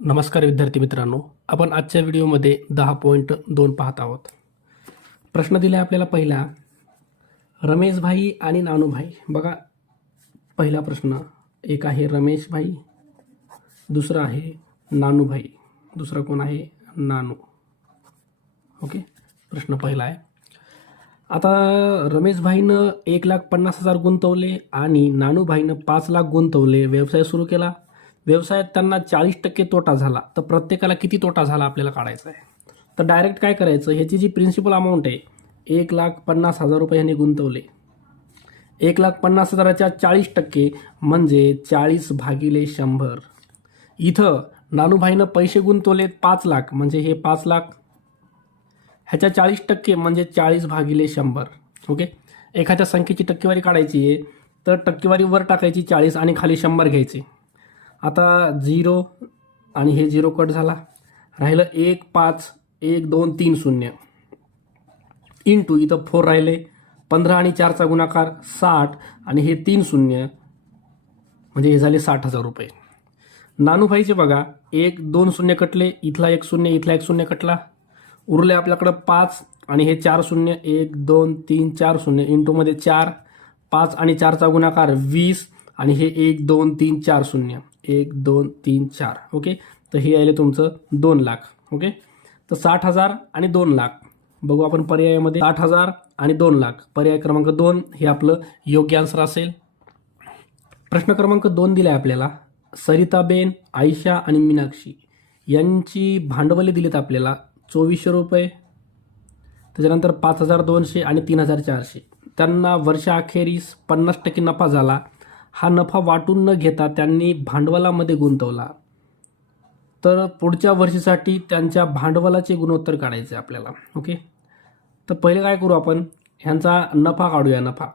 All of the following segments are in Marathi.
नमस्कार विद्यार्थी मित्रांनो, आपण आजच्या व्हिडिओमध्ये 10.2 पाहत आहोत. प्रश्न दिला आहे आपल्याला पहिला, रमेशभाई आणि नानूभाई. बघा, पहिला प्रश्न, एक आहे रमेशभाई, दुसरा आहे नानूभाई, दुसरा कोण आहे नानू. ओके, प्रश्न पहिला आहे. आता रमेशभाईनं 1,50,000 गुंतवले आणि नानूभाईनं 5,00,000 गुंतवले. व्यवसाय सुरू केला. व्यवसायात त्यांना 40% तोटा झाला. तर प्रत्येकाला किती तोटा झाला आपल्याला काढायचा आहे. तर डायरेक्ट काय करायचं, ह्याची जी प्रिन्सिपल अमाऊंट आहे, 1,50,000 रुपये ह्यांनी गुंतवले. 1,50,000च्या 40% म्हणजे 40/100. इथं नानूभाईनं पैसे गुंतवलेत 5,00,000, म्हणजे हे 5,00,000. ह्याच्या 40% म्हणजे 40/100. ओके, एखाद्या संख्येची टक्केवारी काढायची आहे तर टक्केवारी वर टाकायची 40 आणि खाली 100 घ्यायचे. आता 0 आणि हे 0 कट झाला, राहिलं 1, 5, 1, 2, 3 शून्य इंटू इथं 4 राहिले, 15 आणि 4चा गुणाकार 60 आणि हे 3 शून्य म्हणजे हे झाले 60,000 रुपये. नानूभाईचे बघा, 1, 2 शून्य कटले, इथला 1 शून्य, इथला 1 शून्य कटला, उरले आपल्याकडं 5 आणि हे 4 शून्य, 1, 2, 3, 4 शून्य इंटूमध्ये 4, 5 आणि 4चा गुणाकार 20 आणि हे 1, 2, 3, 4 शून्य, 1, 2, 3, 4. ओके, तर हे आले तुमचं 2,00,000. ओके, तर 60,000 आणि 2,00,000. बघू आपण पर्यायामध्ये 60,000 आणि 2,00,000, पर्याय क्रमांक 2 हे आपलं योग्य आन्सर असेल. प्रश्न क्रमांक 2 दिला आहे आपल्याला, सरिताबेन, आयशा आणि मीनाक्षी यांची भांडवले दिलीत आपल्याला 2,400 रुपये, त्याच्यानंतर 5,200 आणि 3,400. त्यांना वर्षाअखेरीस 50% नफा झाला. हा नफा वाटून न घेता त्यांनी भांडवलामध्ये गुंतवला. तर पुढच्या वर्षीसाठी त्यांच्या भांडवलाचे गुणोत्तर काढायचे आपल्याला. ओके, तर पहिले काय करू आपण, ह्यांचा नफा काढूया. नफा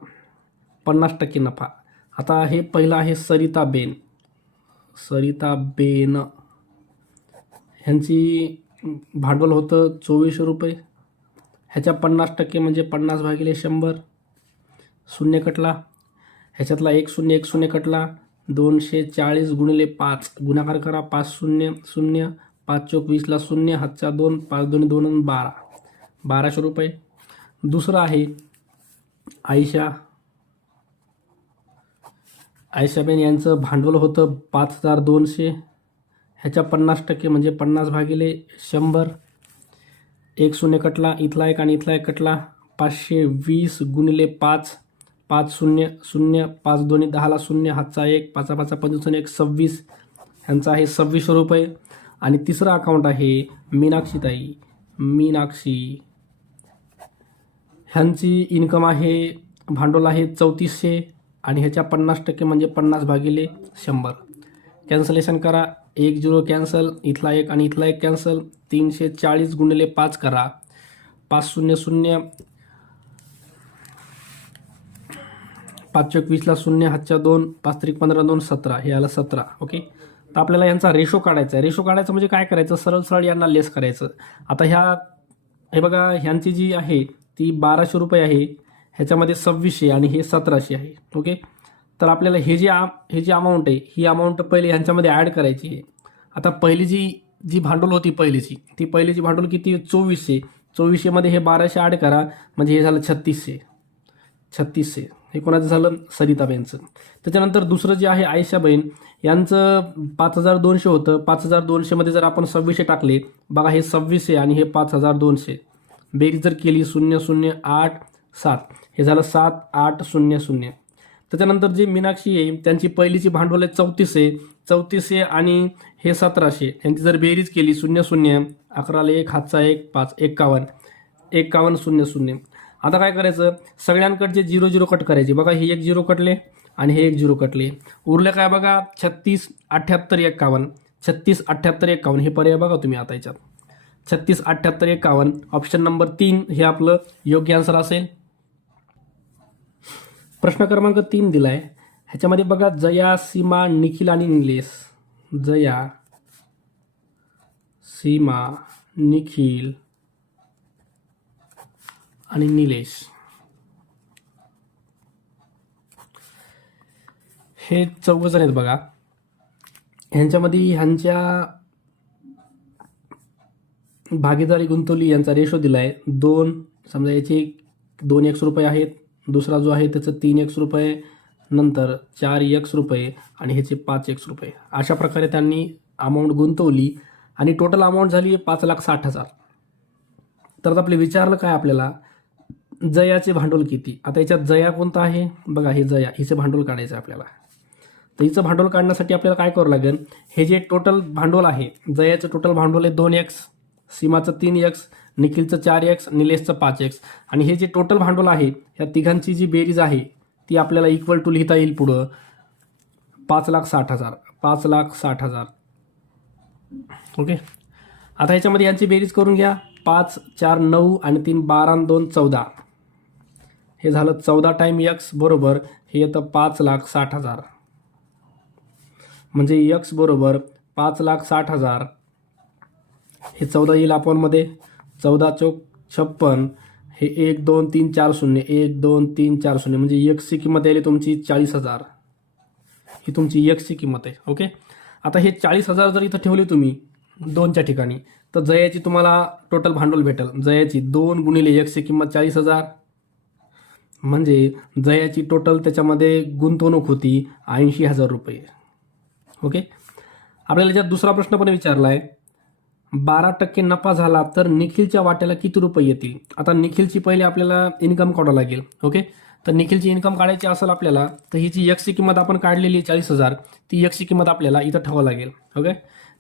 50% नफा. आता हे पहिलं आहे सरिताबेन. सरिताबेन ह्यांची भांडवल होतं 2,400 रुपये. ह्याच्या 50% म्हणजे 50/100. शून्य कटला, ह्याच्यातला 1 शून्य 1 शून्य कटला, 240 गुणिले 5 गुणाकार करा, 5 शून्य 0, 5 चोक 20ला शून्य, हातच्या 2, 5 2 2 12, 1,200 रुपये. दुसरं आहे आयशा. आयशाबेन यांचं भांडवल होतं 5,200. ह्याच्या 50% म्हणजे 50/100. 1 शून्य कटला, इथला 1 आणि इथला 1 कटला, 520 गुणिले 5, 5 शून्य 0, 5 2 10ला शून्य, हातचा 1, 5 5 25 1 26. ह्यांचा आहे 2,600 रुपये. आणि तिसरं अकाउंट आहे मीनाक्षीताई. मीनाक्षी ह्यांची इन्कम आहे, भांडवल आहे 3,400 आणि ह्याच्या 50% म्हणजे 50/100. कॅन्सलेशन करा, 1 0 कॅन्सल, इथला 1 आणि इथला 1 कॅन्सल, 340 गुणिले 5 करा, 5 शून्य 0, 5 चोक 20ला शून्य, हातच्या 2, 5 त्रिक 15 2 17, हे आलं 17. ओके, तर आपल्याला यांचा रेशो काढायचा आहे. रेशो काढायचं म्हणजे काय करायचं, सरळ सरळ यांना लेस करायचं. आता हे बघा, ह्यांची जी आहे ती 1,200 रुपये आहे, ह्याच्यामध्ये 2,600 आणि हे 1,700 आहे. ओके, तर आपल्याला हे जी अमाऊंट आहे, ही अमाऊंट पहिले ह्यांच्यामध्ये ॲड करायची आहे. आता पहिली जी भांडवल होती पहिलीची भांडवल किती, 2,400. 2,400मध्ये हे 1,200 ॲड करा, म्हणजे हे झालं 3,600. हे कोणाचं झालं, सरिताबेनचं. त्याच्यानंतर दुसरं जे आहे आयशाबेन यांचं 5,200 होतं. 5,200मध्ये जर आपण 2,600 टाकले, बघा हे 2,600 आणि हे 5,200, बेरीज जर केली 0 0 8 7, हे झालं 7 8 0 0. त्याच्यानंतर जी मीनाक्षी आहे त्यांची पहिलीची भांडवल आहे 3400 आणि हे 1700, यांची जर बेरीज केली 0 0, 11ला 1, हातचा 1, 5 51 51 0 0. आता काय करायचं, सगळ्यांकडचे 0 0 कट करायचे. बघा हे 1 0 कटले आणि हे 1 0 कटले, उरले काय बघा, 36 78 51, 36 78 51 हे पर्याय बघा तुम्ही. आता याच्यात 36 78 51 ऑप्शन नंबर 3 हे आपलं योग्य आन्सर असेल. प्रश्न क्रमांक 3 दिलाय, ह्याच्यामध्ये बघा, जया, सीमा, निखिल आणि निलेश. जया, सीमा, निखिल आणि निलेश हे 4 जण आहेत बघा. ह्यांच्यामध्ये ह्यांच्या भागीदारी गुंतवली यांचा रेशो दिला आहे 2. समजा याचे 2x रुपये आहेत, दुसरा जो आहे त्याचं 3x रुपये, नंतर 4x रुपये आणि ह्याचे 5x रुपये. अशा प्रकारे त्यांनी अमाऊंट गुंतवली आणि टोटल अमाऊंट झाली 5,60,000. तर आपले विचारलं काय आपल्याला, जयाचे भांडवल किती. आता याच्यात जया कोणता आहे बघा, हे जया, हिचं भांडवल काढायचं आहे आपल्याला. तर हिचं भांडवल काढण्यासाठी आपल्याला काय करावं लागेल, हे जे टोटल भांडवल आहे, जयाचं टोटल भांडवल आहे 2x, सीमाचं 3x, निखिलचं 4x, निलेशचं 5x. आणि हे जे टोटल भांडवल आहे या तिघांची जी बेरीज आहे ती आपल्याला इक्वल टू लिहिता येईल पुढं 5,60,000. 5,60,000. ओके. आता ह्याच्यामध्ये यांची बेरीज करून घ्या. 5, 4, 9 आणि 3, 12 आणि 2, 14. हे झालं 14 टाइम x बरोबर हे येतं 5,60,000. म्हणजे x बरोबर 5,60,000. हे 14 येईल अपॉनमध्ये, 14 चौक 56. हे 1, 2, 3, 4 शून्य, 1, 2, 3, 4 शून्य, म्हणजे x ची किंमत आली तुमची 40,000. ही तुमची x ची किंमत आहे. ओके. आता हे 40,000 जर इथं ठेवले तुम्ही 2च्या ठिकाणी, तर जयाची तुम्हाला टोटल भांडवल भेटेल. जयाची 2 गुणिले x ची किंमत 40,000, म्हणजे जयाची टोटल त्याच्यामध्ये गुंतवणूक होती 80,000 रुपये. ओके. आपल्याला याच्यात दुसरा प्रश्न पण विचारला आहे, 12% नफा झाला तर निखिलच्या वाट्याला किती रुपये येतील. आता निखिलची पहिले आपल्याला इन्कम काढावं लागेल. ओके. तर निखिलची इन्कम काढायची असेल आपल्याला, तर हिची x ची किंमत आपण काढलेली 40,000, ती x ची किंमत आपल्याला इथं ठेवावं लागेल. ओके.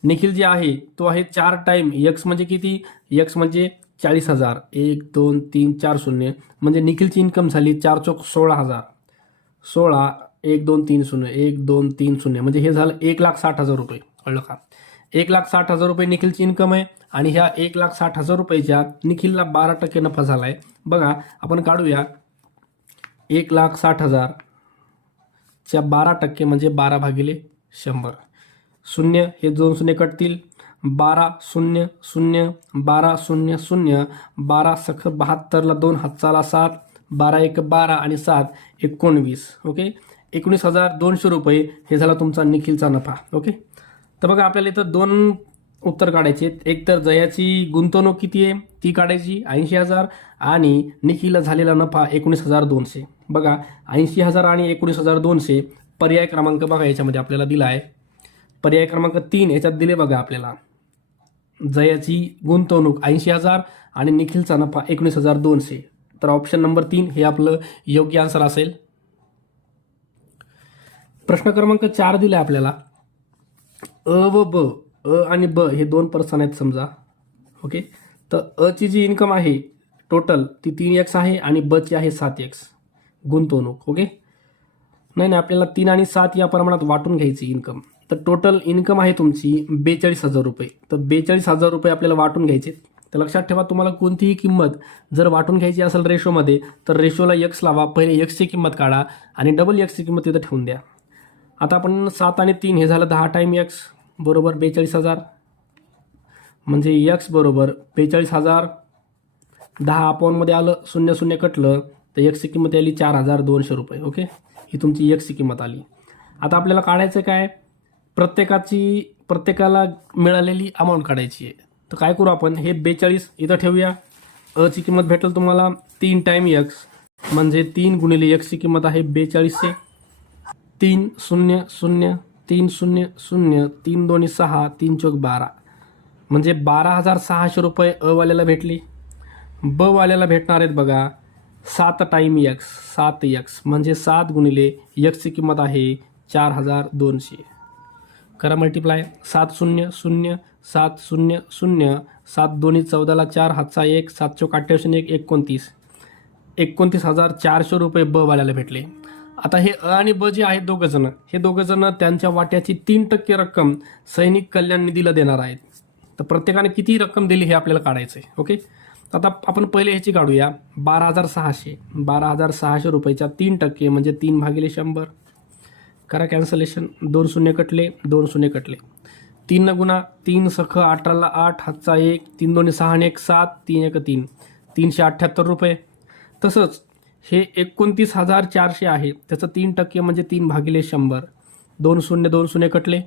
निखिल जे आहे तो आहे 4 टाइम x, म्हणजे किती, x म्हणजे 40,000, 1, 2, 3, 4 शून्य, म्हणजे निखिलची इन्कम झाली 4 चौक 16,000. 16, 1, 2, 3 शून्य, 1, 2, 3 शून्य, म्हणजे हे झालं 1,60,000 रुपये. कळलं का. 1,60,000 रुपये निखिलची इन्कम आहे आणि ह्या 1,60,000 रुपयाच्या निखिलला 12% नफा झाला आहे. बघा आपण काढूया 1,60,000 च्या 12% म्हणजे 12/100. शून्य, हे 2 शून्य कटतील, 12 0 0, 12 0 0, 12 सख 72ला 2 हातचाला 7, 12 1 12 आणि 7 19. ओके. 19,200 रुपये हे झाला तुमचा निखिलचा नफा. ओके. तर बघा आपल्याला इथं 2 उत्तर काढायचे. एक तर जयाची गुंतवणूक किती आहे ती काढायची 80,000 आणि निखिलला झालेला नफा 19,200. बघा 80,000 आणि 19,200 पर्याय क्रमांक बघा याच्यामध्ये आपल्याला दिला आहे. पर्याय क्रमांक 3 याच्यात दिले बघा आपल्याला, जयाची गुंतवणूक 80,000 आणि निखिलचा नफा 19,200. तर ऑप्शन नंबर 3 हे आपलं योग्य आन्सर असेल. प्रश्न क्रमांक 4 दिला आपल्याला, अ व ब, अ आणि ब हे 2 पर्सन आहेत समजा. ओके. तर अ ची जी इन्कम आहे टोटल ती 3x आहे आणि ब ची आहे 7x गुंतवणूक. ओके. नाही आपल्याला 3 आणि 7 या प्रमाणात वाटून घ्यायची इन्कम. तर टोटल इन्कम आहे तुमची 42,000 रुपये. तर 42,000 रुपये आपल्याला वाटून घ्यायचे. तर लक्षात ठेवा, तुम्हाला कोणतीही किंमत जर वाटून घ्यायची असेल रेशोमध्ये तर रेशोला x लावा, पहिले x ची किंमत काढा आणि डबल x ची किंमत तिथं ठेवून द्या. आता आपण 7 आणि 3 हे झालं 10 टाइम x बरोबर 42,000, म्हणजे x बरोबर 42,000. 10 अपॉनमध्ये आलं, 0 0 कटलं, तर x ची किंमत आली 4,200 रुपये. ओके. ही तुमची x ची किंमत आली. आता आपल्याला काढायचं काय, प्रत्येकाला मिळालेली अमाऊंट काढायची आहे. तर काय करू आपण, हे 42 इथं ठेवूया. अ ची किंमत भेटेल तुम्हाला 3 टाइम x, म्हणजे 3 गुणिले x ची किंमत आहे 4200. 3 0 0, 3 0 0, 3 2 6, 3 चौक 12, म्हणजे 12,600 रुपये अ वाल्याला भेटली. ब वाल्याला भेटणार आहेत बघा 7 टाइम x, 7x, म्हणजे 7 गुणिले x ची किंमत आहे 4,200. करा मल्टिप्लाय, 7 0 0, 7 0 0, 7 2 14ला 4 हातचा 1, 7 चौक 28 1, 29. 29,400 रुपये ब वाल्याला भेटले. आता हे अ आणि ब जे आहेत दोघं जण त्यांच्या वाट्याची 3% रक्कम सैनिक कल्याण निधीला देणार आहेत. तर प्रत्येकाने किती रक्कम दिली हे आपल्याला काढायचं आहे. ओके. आता आपण पहिले ह्याची काढूया. 12,600 रुपयाच्या 3% म्हणजे 3/100. करा कॅन्सलेशन, 2 शून्य कटले, 2 शून्य कटले. 3 गुणा, 3 सख 18ला 8 हातचा 1, 3 2 6 आणि 1 7, 3 1 3, 378 रुपये. तसंच हे 29,400 आहे, त्याचं 3% म्हणजे 3/100. 2 शून्य 2 शून्य कटले,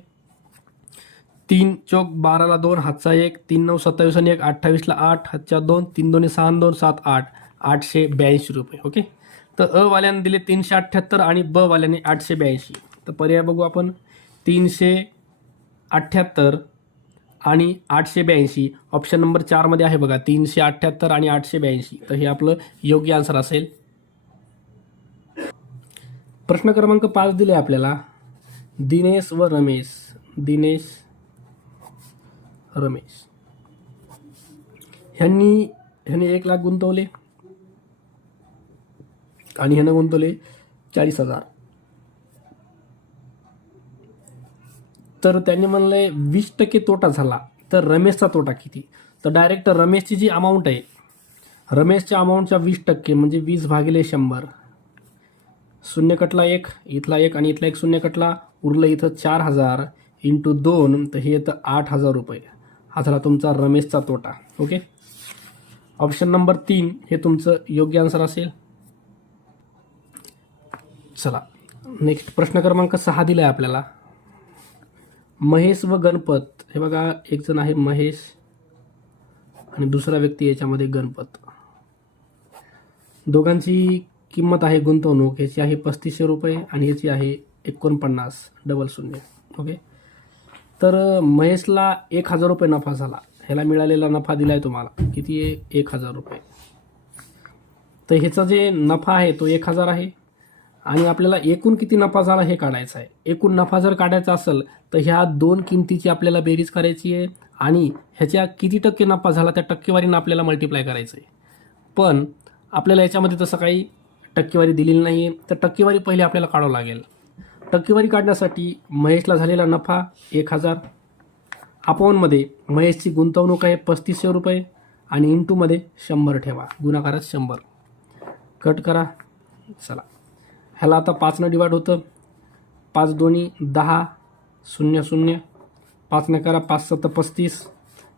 3 चोक 12ला 2 हातचा 1, 3 9 27 आणि 1 28ला 8 हातच्या 2, 3 दोन्ही 6 2 7 8 882 रुपये. ओके. तर अ वाल्याने दिले 378 आणि ब वाल्याने 882. तर पर्याय बघू आपण. 378 आणि 882 ऑप्शन नंबर 4 मध्ये आहे बघा. 378 आणि 882. तर हे आपलं योग्य आन्सर असेल. प्रश्न क्रमांक 5 दिले आपल्याला. दिनेश व रमेश. दिनेश रमेश ह्यांनी 1 लाख गुंतवले आणि ह्यानं गुंतवले 40,000. तर त्यांनी म्हणलंय 20% तोटा झाला. तर रमेशचा तोटा किती? तर डायरेक्ट रमेशची जी अमाऊंट आहे, रमेशच्या अमाऊंटच्या 20% म्हणजे 20 भागिले 100. शून्य कटला 1, इथला 1 आणि इथला 1 शून्य कटला, उरलं इथं 4,000 इंटू 2, तर हे येतं 8,000 रुपये. हा झाला तुमचा रमेशचा तोटा. ओके. ऑप्शन नंबर 3 हे तुमचं योग्य आन्सर असेल. चला नेक्स्ट प्रश्न क्रमांक 6 दिला आहे आपल्याला. महेश व गणपत. हे बघा, एक जण आहे महेश आणि दुसरा व्यक्ती याच्यामध्ये गणपत. दोघांची किंमत आहे गुंतवणूक, ह्याची आहे 3500 रुपये आणि ह्याची आहे 49,00,00. ओके. तर महेशला 1,000 रुपये नफा झाला. ह्याला मिळालेला नफा दिला आहे तुम्हाला. किती आहे? 1,000 रुपये. तर ह्याचा जे नफा आहे तो 1,000 आहे आणि आपल्याला एकूण किती नफा झाला हे काढायचं आहे. एकूण नफा जर काढायचा असेल तर ह्या दोन किमतीची आपल्याला बेरीज करायची आहे आणि ह्याच्या किती टक्के नफा झाला त्या टक्केवारीनं आपल्याला मल्टिप्लाय करायचं आहे. पण आपल्याला याच्यामध्ये तसं काही टक्केवारी दिलेली नाही आहे. तर टक्केवारी पहिले आपल्याला काढावं लागेल. टक्केवारी काढण्यासाठी महेशला झालेला नफा 1,000, अपॉनमध्ये महेशची गुंतवणूक आहे 3500 रुपये आणि इंटूमध्ये 100 ठेवा. गुणाकारात 100 कट करा. चला ह्याला आता 5 डिवाइड होतं. 5 दोन्ही 10, 0 0, 5 करा, 5 7 35.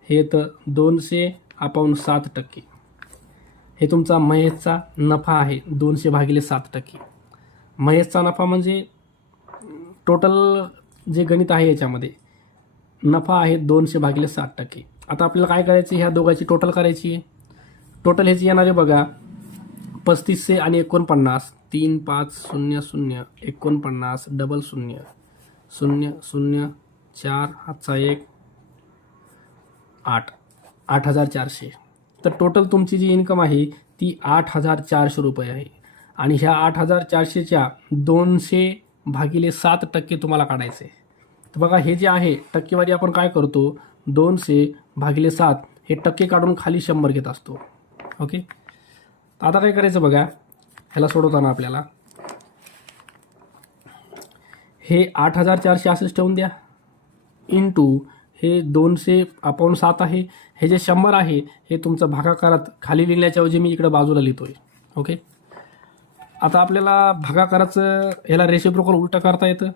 हे येतं 200/7%. हे तुमचा महेशचा नफा आहे. 200 भागिले 7%. महेशचा नफा म्हणजे टोटल जे गणित आहे याच्यामध्ये नफा आहे 200 भागिले 7%. आता आपल्याला काय करायचं, ह्या दोघांची टोटल करायची आहे. टोटल ह्याची येणार आहे बघा 3500 आणि 49. 3 5 0 0 49 00 0 0 4 हातचा 1 8 8,400. तर टोटल तुमची जी इन्कम आहे ती 8,400 रुपये आहे आणि ह्या 8,400च्या 200 भागिले 7% तुम्हाला काढायचं आहे. तर बघा हे जे आहे टक्केवारी आपण काय करतो, 200 भागिले 7 हे टक्के काढून खाली 100 घेत असतो. ओके. आता काय करायचं बघा, ह्याला सोडवताना आपल्याला हे 8,400 असंच ठेवून द्या इंटू हे 200/7 आहे. हे जे 100 आहे हे तुमचं भागाकारात खाली लिहिण्याच्या ऐवजी मी इकडे बाजूला लिहितोय. ओके. आता आपल्याला भागाकाराचं ह्याला रेसिप्रोकल उलटं करता येतं.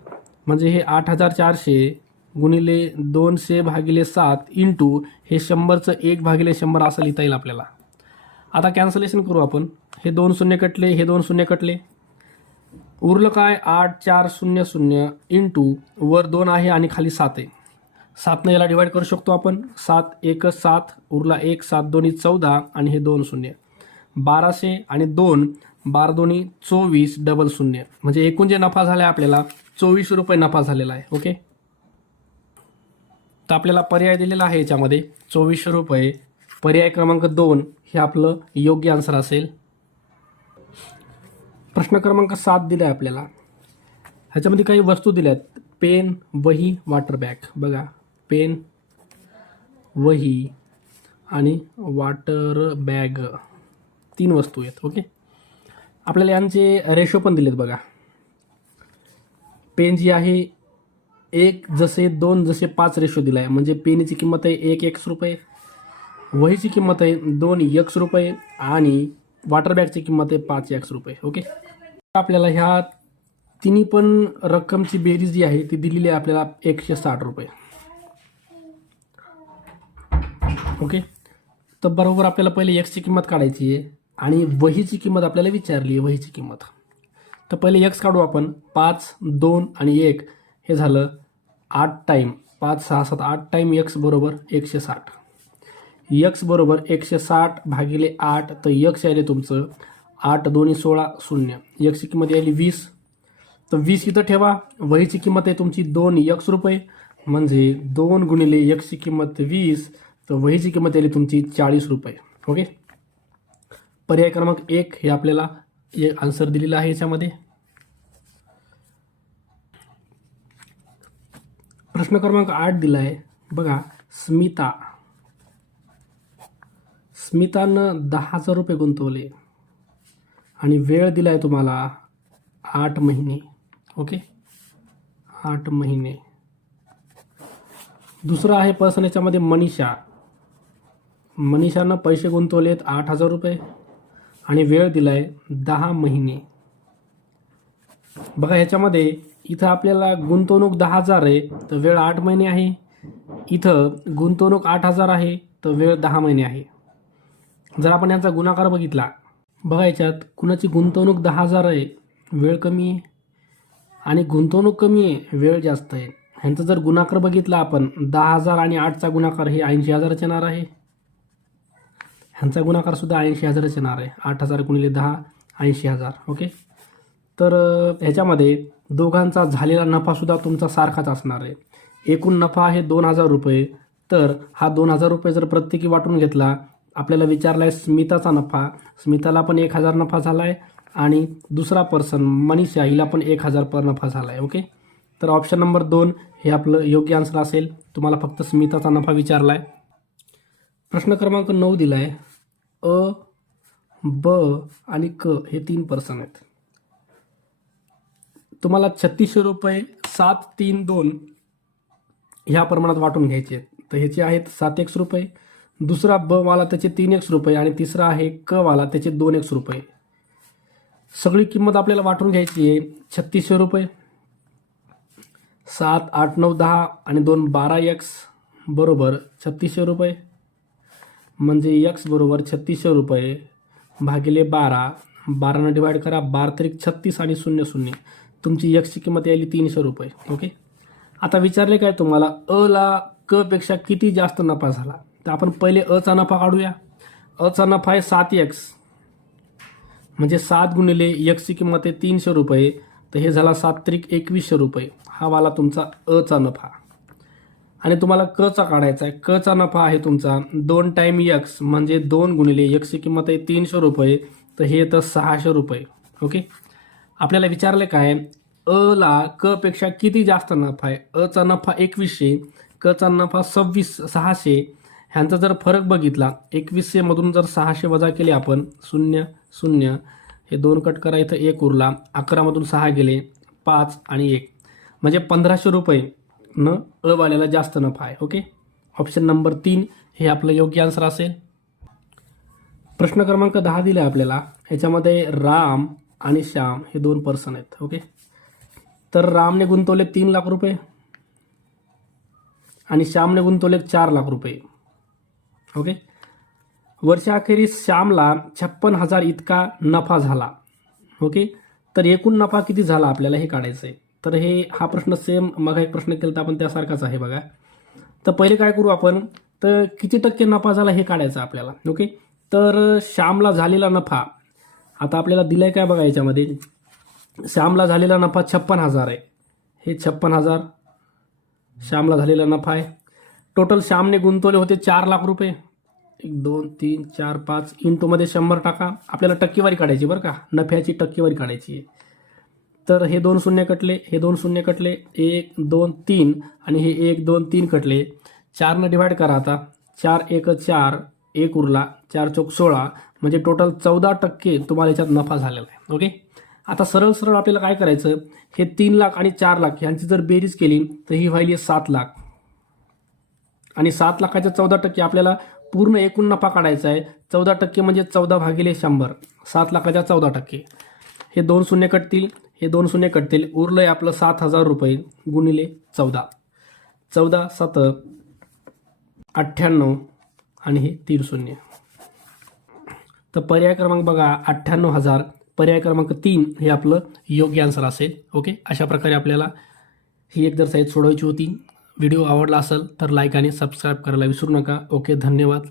म्हणजे हे 8,400 गुणिले 200 भागिले 7 इंटू हे 100चं 1/100 असं लिहिता येईल आपल्याला. आता कॅन्सलेशन करू आपण. हे 2 शून्य कटले, हे 2 शून्य कटले, उरलं काय 8,400 इंटू वर 2 आहे आणि खाली 7 आहे. 7 याला डिवाइड करू शकतो आपण. 7 1 7, उरला 1, 7 दोन्ही 14 आणि हे 2 शून्य 1200 आणि 2 12 दोन्ही 24 00. म्हणजे एकूण जे नफा झाला आहे आपल्याला 24 रुपये नफा झालेला आहे. ओके. तर आपल्याला पर्याय दिलेला आहे याच्यामध्ये 24 रुपये. पर्याय क्रमांक 2 हे आपलं योग्य आन्सर असेल. प्रश्न क्रमांक 7 दिला आहे आपल्याला. ह्याच्यामध्ये काही वस्तू दिल्या आहेत. पेन, वही, वॉटर बॅग. बघा पेन, वही आणि वॉटर बॅग 3 वस्तू आहेत. ओके. आपल्याला यांचे रेशो पण दिलेत बघा. पेन जी आहे 1 जसे 2 जसे 5 रेशो दिला आहे. म्हणजे पेनची किंमत आहे 1x रुपये, वहीची किंमत आहे 2x रुपये आणि वॉटर बॅगची किंमत आहे 5x रुपये. ओके. आपल्याला ह्या तिन्ही पण रक्कमची बेरीज जी आहे ती दिलेली आहे आपल्याला 160 रुपये. ओके. तर बरोबर आपल्याला पहिले एक्सची किंमत काढायची आहे आणि वहीची किंमत आपल्याला विचारली आहे. वहीची किंमत तर पहिले एक्स काढू आपण. 5 2 आणि 1 हे झालं 8 टाईम 5 6 7 8 टाईम x बरोबर 160. x बरोबर 160 भागिले 8, तर x आले तुमचं 8 2 16 0. x ची किंमत आली 20. तर 20 इथं ठेवा. वहीची किंमत आहे तुमची 2x रुपये, म्हणजे 2 गुणिले x ची किंमत 20, तर वहीची किंमत आली तुमची 40 रुपये. ओके. पर्याय क्रमांक 1 हे आपल्याला आन्सर दिलेला आहे याच्यामध्ये. प्रश्न क्रमांक 8 दिला आहे बघा. स्मितानं 10,000 रुपये गुंतवले आणि वेळ दिलाय तुम्हाला 8 महिने. ओके, 8 महिने. दुसरा आहे पर्सन याच्यामध्ये मनीषानं पैसे गुंतवलेत 8,000 रुपये आणि वेळ दिलाय 10 महिने. बघा ह्याच्यामध्ये इथं आपल्याला गुंतवणूक 10,000 आहे तर वेळ 8 महिने आहे. इथं गुंतवणूक 8,000 आहे तर वेळ 10 महिने आहे. जर आपण यांचा गुणाकार बघितला, बघा याच्यात कुणाची गुंतवणूक 10,000 आहे, वेळ कमी आहे, आणि गुंतवणूक कमी आहे, वेळ जास्त आहे. ह्यांचा जर गुणाकार बघितला आपण, 10,000 आणि 8चा गुणाकार हे 80,000 येणार आहे. ह्यांचा गुणाकार सुद्धा 80,000 येणार आहे. 8,000 गुणिले 10 80,000. ओके. तर ह्याच्यामध्ये दोघांचा झालेला नफा सुद्धा तुमचा सारखाच असणार आहे. एकूण नफा आहे 2,000 रुपये. तर हा 2,000 रुपये जर प्रत्येकी वाटून घेतला, आपल्याला विचारला आहे स्मिताचा नफा. स्मिताला पण 1,000 नफा झाला आहे आणि दुसरा पर्सन मनीषा हिला पण 1,000 पर नफा झाला आहे. ओके. तर ऑप्शन नंबर 2 हे आपलं योग्य आन्सर असेल. तुम्हाला फक्त स्मिताचा नफा विचारला आहे. प्रश्न क्रमांक 9 दिला आहे. अ, ब आणि क हे 3 पर्सन आहेत. तुम्हाला 3600 रुपये 732 ह्या प्रमाणात वाटून घ्यायचे आहेत. तर ह्याचे आहेत 7x रुपये. दुसरा ब वाला त्याचे 3x रुपये आणि तिसरा आहे क वाला त्याचे 2x रुपये. सगळी किंमत आपल्याला वाटून घ्यायची आहे. 3600 रुपये, 7 8 9 10 आणि 2 12x बरोबर 3600 रुपये, म्हणजे x बरोबर 3600 रुपये भागिले 12. 12 डिवाइड करा, 12 तरी 36 आणि 0 0. तुमची x ची किंमत आली 300 रुपये. ओके. आता विचारले काय तुम्हाला, अ ला क पेक्षा किती जास्त नफा झाला. तर आपण पहिले अचा नफा काढूया. अचा नफा आहे 7x, म्हणजे 7 गुणिले x ची किंमत आहे 300 रुपये, तर हे झाला 7 त्रिक 2100 रुपये. हा वाला तुमचा अचा नफा. आणि तुम्हाला कचा काढायचा आहे. कचा नफा आहे तुमचा 2 टाईम x, म्हणजे 2 गुणिले x ची किंमत आहे 300 रुपये, तर हे येतं 600 रुपये. ओके. आपल्याला विचारले काय, अ ला क पेक्षा किती जास्त नफा आहे. अचा नफा 2100, कचा नफा 600. ह्यांचा जर फरक बघितला, 2100 मधून जर 600 वजा केले आपण, 0 0, हे 2 कट करा, इथं 1 उरला. 11 मधून 6 गेले, 5 आणि 1, म्हणजे 1500 रुपये न अ वाल्याला जास्त नफा आहे. ओके. ऑप्शन नंबर 3 हे आपलं योग्य आन्सर असेल. प्रश्न क्रमांक 10 दिला आहे आपल्याला. ह्याच्यामध्ये राम आणि श्याम हे 2 पर्सन आहेत. ओके. तर रामने गुंतवले 3 लाख रुपये आणि श्यामने गुंतवले 4 लाख रुपये. ओके. वर्षाअखेरीस श्यामला 56,000 इतका नफा झाला. ओके. तर एकूण नफा किती झाला आपल्याला हे काढायचं आहे. तर हा प्रश्न सेम मग एक प्रश्न केला तर आपण त्यासारखाच आहे बघा. तर पहिले काय करू आपण, तर किती टक्के नफा झाला हे काढायचं आपल्याला. ओके. तर श्यामला झालेला नफा आता आपल्याला दिलाय काय बघा, याच्यामध्ये श्यामला झालेला नफा 56,000 आहे. हे 56,000 श्यामला झालेला नफा आहे. टोटल श्यामने गुंतवले होते 4 लाख रुपये. 1 2 3 4 5 इंटूमध्ये 100 टाका. आपल्याला टक्केवारी काढायची बरं का, नफ्याची टक्केवारी काढायची आहे. तर हे 2 शून्य कटले, हे 2 शून्य कटले, 1 2 3 आणि हे 1 2 3 कटले. 4 ने डिवाइड करा आता, 4 1 4, 1 उरला, 4 चौक 16, म्हणजे टोटल 14% तुम्हाला याच्यात नफा झालेला आहे. ओके. आता सरळ सरळ आपल्याला काय करायचं, हे 3 लाख आणि 4 लाख यांची जर बेरीज केली तर ही व्हायली 7 लाख, आणि 7 लाखाच्या 14% आपल्याला पूर्ण एकूण नफा काढायचा आहे. 14% म्हणजे 14 भागिले 100, 7 लाखाच्या 14%. हे 2 शून्य कटतील, हे 2 शून्य कटतील, उरलंय आपलं 7,000 रुपये गुणिले 14. 14 7 98 आणि हे 3 शून्य. तर पर्याय क्रमांक बघा 98,000. पर्याय क्रमांक 3 हे आपलं योग्य आन्सर असेल. ओके. अशा प्रकारे आपल्याला ही एक्झरसाइज सोडवायची होती. व्हिडिओ आवडला असेल तर लाईक आणि सबस्क्राईब करायला विसरू नका. ओके, धन्यवाद.